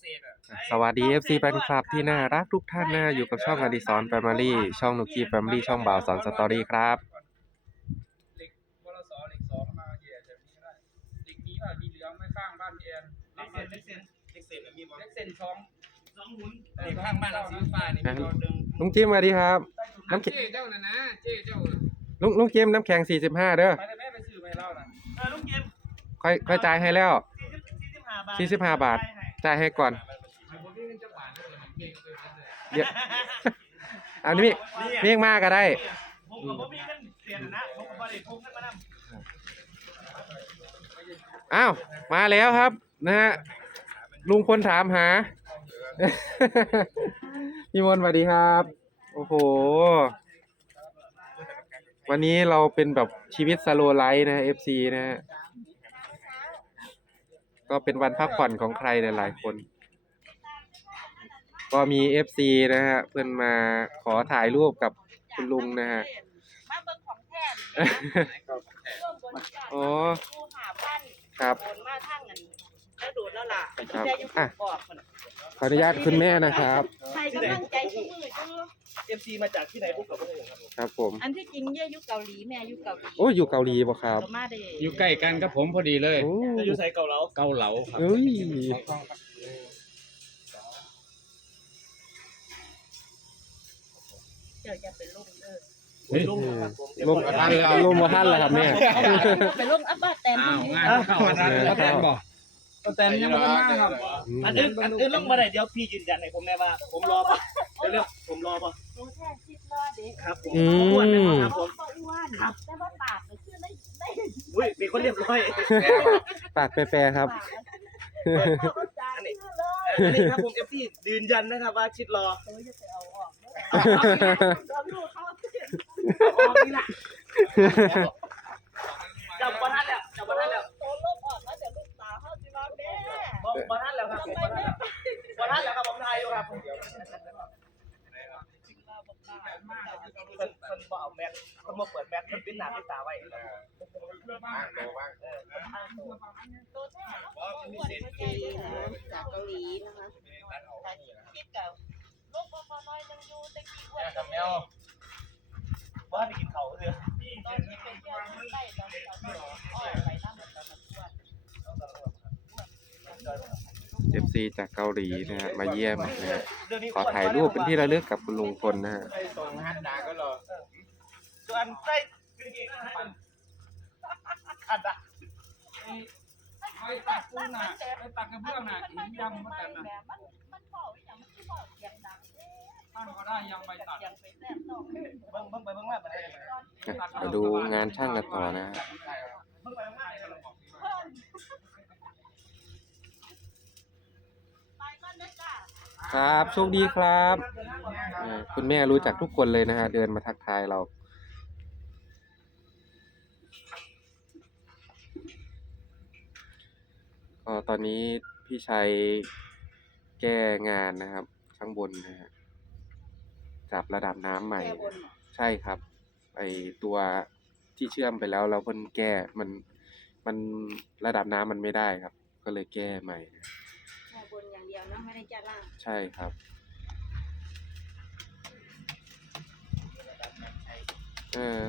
เศษอะสวัสดี FC แฟนคลับที่น่ารักทุกท่านนะอยู่กับช่องอดิสรแฟมิลี่ช่องนุกี้แฟมิลี่ช่องบ่าวสอนสตอรี่ครับเหล็กวลสเหล็กสองมาแย่แบบนี้ก็ได้เหล็กนี้ว่ามีเหลืองไม่ข้างบ้านพี่แอนเหล็กเส้นเหล็กเส้นเหล็กเส้นมีบ่เหล็กเส้นสองสองหุ่นเหล็กข้างบ้านเราสีฟ้านี่มีตัวหนึ่งลุงจิมสวัสดีครับน้ำเค็มเจ๊เจ้าน่ะนะเจ๊เจ้าลุงลุงจิมน้ำแข็ง45เด้อไปเลยแม่ไปซื้อไปเล่าน่ะเออลุงเกมค่อยค่อยจ่ายให้แล้วสี่สิบห้าบาท45บาท จ่ายให้ก่อนไอ้พวกนี้มันจะหวานนะเก่งเลยนะเดี๋ยวอันนี้มีมีอีกมากก็ได้ ผมกับผมมีเงินเสียนะผมกับบริษัทผมเงินมานำอ้าว มาแล้วครับ นะฮะลุงพลถามหา พี่มนต์สวัสดีครับ โอ้โห วันนี้เราเป็นแบบชีวิตสโลไลท์นะ FC นะฮะ ก็เป็นวันพักผ่อนของใครหลายๆคน ก็มี FC นะฮะเพื่อนมาขอถ่ายรูปกับคุณลุงนะฮะมาเบิ่งของแท้นี่นะร่วมบริจาคอ๋อผู้หาพันครับโอนมาทางเงินแล้วโดดแล้วล่ะครับแค่อยู่อะบอกคนน่ะขออนุญาตคุณแม่นะครับใครกำลังใจทุกมือจัง เอฟซีมาจากที่ไหนพวกกับผมครับครับผมอันที่จริงเย่อยู่เกาหลีแม่อยู่เกาหลีโอ้ยอยู่เกาหลีป่ะครับก็มาได้อยู่ใกล้กันกับผมพอดีเลย โอ้จะอยู่ใส่เก่าเราเกาเหลาครับ เอ้ยเจ้าอย่าไปลงเด้อลุงครับผมลงลงมาท่านแล้วครับแม่ไปลงอัปบ้าแตนอ้าวนี่งานเข้าอันนั้นแล้วแตนบอกแต่ยังไม่ได้มาครับอันอื่นอันอื่นลงมาได้เดี๋ยวพี่ยืนยันให้ผมได้ว่า ผมรอปะเร็วๆผมร อปะหนูแท้คิดรอเด็กครับผมอืม อ้วนนะครับผมบ่อ้วนแต่ว่าปากก็คือได้ได้อุ้ยมีคนเรียบร้อย ปากแปรๆครับ ปากเอาจานนี้เลยอันนี้ครับผมเอฟซียืนยันนะครับว่าชิดรอเออจะไปเอาออกเด้อเอาลูกเขาสิออกนี่แหละจับวันนั้นแล้วจับวันนั้นแล้วโตลบออกแล้วเดี๋ยวลูกสาวเขาสิว่าแม่บอกวันนั้นแล้วครับทำไมวันแม่นั้นวันนั้นแล้วครับผมไทยอยู่ครับ คนคนบอาแม็กคนมาเปิดแม็กคนปิดหน้าปิ้นตาไว้ตัวแท้เขาอ้วนกว่าใจนะจากเกาหลีนะคะคิดกับลูกพอน้อยยังอยู่ตะกี้อ้วนกับแมวว่าไปกิน FC จากเกาหลีนะฮะมาเยี่ยมนะฮะขอถ่ายรูปเป็นที่ระลึกกับคุณลุงพลนะฮะไอ้สองฮันดาก็รอส่วนไส้ขัดอะไอ้ตักปูน่ะไอ้ตักกระเบื้องน่ะหินยำมาแต่น่ะแบบมันมันเบาอย่างมันคือเบาเสียงดังเอ๊ะท่านก็ได้ยำใบตัดยังไปแซ่บต่อเบิ้งเบิ้งไปเบิ้งมาไปได้มาดูงานช่างกันต่อนะฮะ เบิ้งไปเบิ้งมา ไปก่อนนะจ้า ครับโชคดีครับเอ่อคุณแม่รู้จักทุกคนเลยนะฮะเดินมาทักทายเรา ก็ตอนนี้พี่ชัยแก้งานนะครับ ข้างบนนะฮะจับระดับน้ำใหม่แก้บนใช่ครับ ไอตัวที่เชื่อมไปแล้วเราเพิ่นแก้มันมันระดับน้ำมันไม่ได้ครับ ก็เลยแก้ใหม่แก้บนอ ย่างเดียวนะไม่ได้จ้าล่างใช่ครับ เออ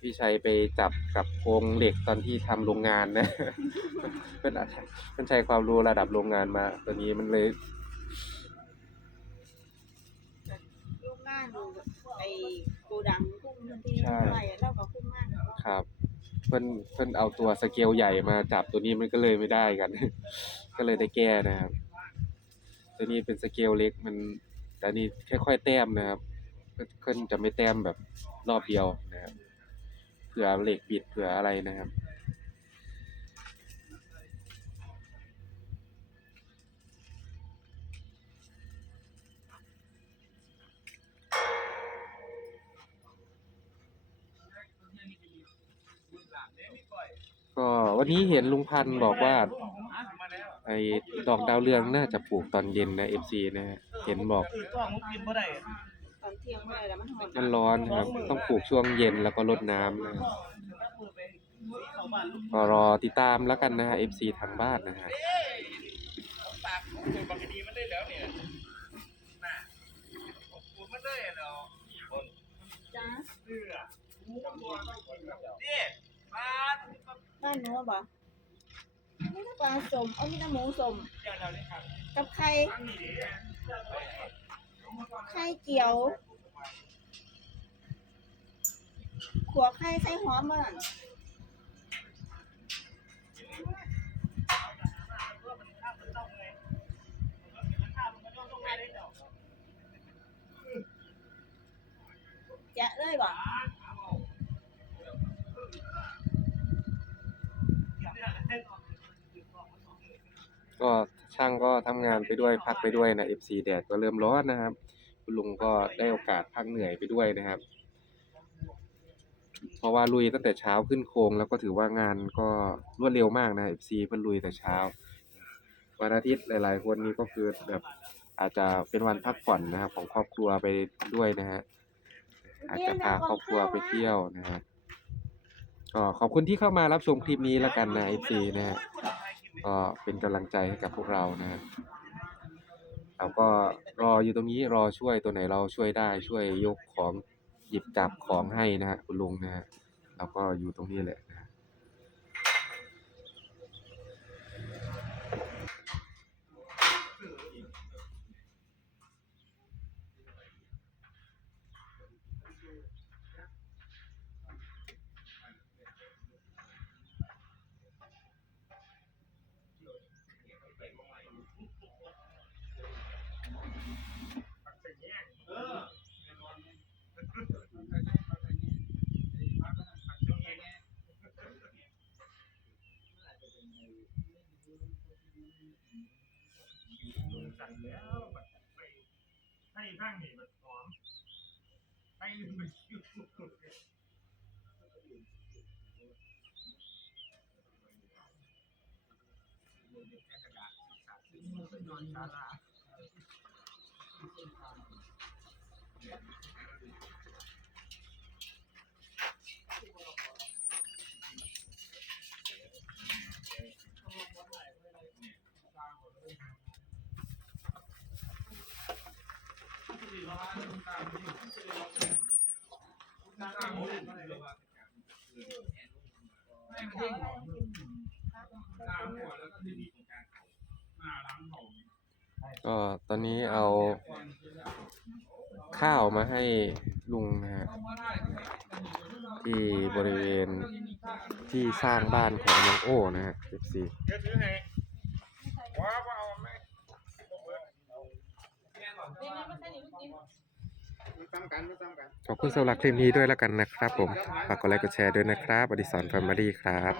พี่ชัยไปจับกับโครงเหล็กตอนที่ทำโรงงานนะเป็นอะไรเป็นใช้ความรู้ระดับโรงงานมาตอนนี้มันเลยลูกงานดูไอ้โกดังคุ้มพื้นที่อะไรแล้วก็คุ้มงานครับ เพิ่นเพิ่นเอาตัวสเกลใหญ่มาจับตัวนี้มันก็เลยไม่ได้กัน ก็เลยได้แก้นะครับ ตัวนี้เป็นสเกลเล็กมันแต่อันนี้ค่อยๆแต้มนะครับเพิ่นจะไม่แต้มแบบรอบเดียวนะครับเผื่อเหล็กบิดเผื่ออะไรนะครับ ก็วันนี้เห็นลุงพันธ์บอกว่าไอ้ดอกดาวเรืองน่าจะปลูกตอนเย็นนะ FC นะฮะเห็นบอกคือท้องมุกกินบ่ได้ตอนเที่ยงเมื่อไรแล้วมันหอนมันร้อนครับ ต้องปลูกช่วงเย็นแล้วก็รดน้ำนะครับมือไปเข้าบ้านลูกก็รอติดตามแล้วกันนะฮะ FC ทางบ้านนะฮะปากของคุณปกติมันได้แล้วเนี่ยน่ะคุณมันได้แล้วจ้าเสื้อนี่มา บ้านหนูบ่นี่ก็ปลาสมเอามีน้ำหมูสมตับกับไข่ไข่เจียว ขัวไข่ใส่หอมมันแจะเลยบ่ ก็ช่างก็ทำงานไปด้วยพักไปด้วยนะ FC แดดก็เริ่มร้อนนะครับ คุณลุงก็ได้โอกาสพักเหนื่อยไปด้วยนะครับ เพราะว่าลุยตั้งแต่เช้าขึ้นโครงแล้วก็ถือว่างานก็รวดเร็วมากนะ FC เพิ่นลุยแต่เช้า วันอาทิตย์หลาย ๆ คนนี่ก็คือแบบอาจจะเป็นวันพักผ่อนนะครับ ของครอบครัวไปด้วยนะฮะอาจจะพาครอบครัวไปเที่ยวนะฮะก็ขอบคุณที่เข้ามารับชมคลิปนี้แล้วกันนะ FC นะฮะ ก็เป็นกำลังใจให้กับพวกเรานะฮะเราก็รออยู่ตรงนี้รอช่วยตัวไหนเราช่วยได้ช่วยยกของหยิบจับของให้นะฮะคุณลุงนะฮะเราก็อยู่ตรงนี้แหละนะ สั่นแล้วแบบไปให้ข้างนี่แบบหอมให้หนึ่งมันคิ้วให้มันเด้งหอมตาลา ก็ตอนนี้เอาข้าวมาให้ลุงนะฮะที่บริเวณที่สร้างบ้านของลุงโอ้นะฮะ14 ขอบคุณสำหรับคลิปนี้ด้วยแล้วกันนะครับผม ฝากกดไลค์กดแชร์ด้วยนะครับอดิสรแฟมิลี่ครับ